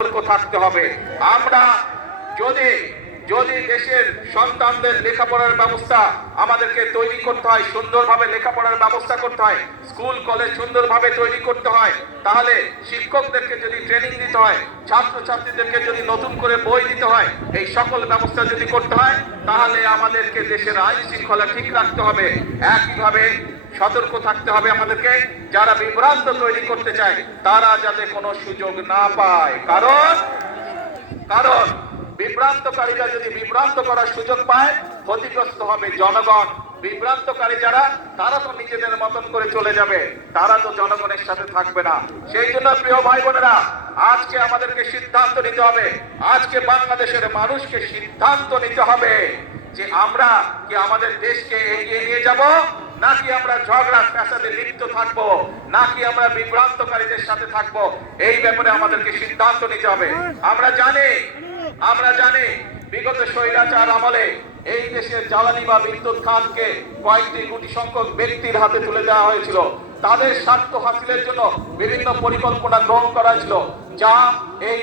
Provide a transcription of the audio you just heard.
সতর্ক থাকতে হবে। আমরা যদি যদি দেশের সন্তানদের লেখাপড়ার ব্যবস্থা আমাদেরকে তৈরি করতে হয়, সুন্দরভাবে লেখাপড়ার ব্যবস্থা করতে হয়, স্কুল কলেজ সুন্দরভাবে তৈরি করতে হয়, তাহলে শিক্ষকদেরকে যদি ট্রেনিং দিতে হয়, ছাত্রছাত্রীদেরকে যদি নতুন করে বই দিতে হয়, এই সকল ব্যবস্থা যদি করতে হয়, তাহলে আমাদেরকে দেশের আইন শৃঙ্খলা ঠিক রাখতে হবে। একইভাবে সতর্ক থাকতে হবে আমাদেরকে, যারা বিভ্রান্ত তৈরি করতে চায় তারা যাতে কোনো সুযোগ না পায়। কারণ বিভ্রান্তকারীরা যদি বিভ্রান্ত করার সুযোগ পায়, ক্ষতিগ্রস্ত হবে জনগণ। বিভ্রান্তকারী যারা, তারা তো নিজেদের মতন করে চলে যাবে, তারা তো জনগণের সাথে থাকবে না। সেই জন্য প্রিয় ভাই বোনেরা, আজকে আমাদেরকে সিদ্ধান্ত নিতে হবে, আজকে বাংলাদেশের মানুষকে সিদ্ধান্ত নিতে হবে যে আমরা কি আমাদের দেশকে এগিয়ে নিয়ে যাব, নাকি আমরা ঝগড়া ফ্যাসাদে লিপ্ত থাকবো, নাকি আমরা বিভ্রান্তকারীদের সাথে থাকবো। এই ব্যাপারে আমাদেরকে সিদ্ধান্ত নিতে হবে। আমরা জানি বিগত স্বৈরাচার আমলে এই দেশের জ্বালানি বা বিদ্যুৎ খাতকে কয়েকটি কোটি সংখ্যক ব্যক্তির হাতে তুলে দেওয়া হয়েছিল। তাদের স্বার্থ হাসিলের জন্য বিভিন্ন পরিকল্পনা গ্রহণ করা হয়েছিল, যা এই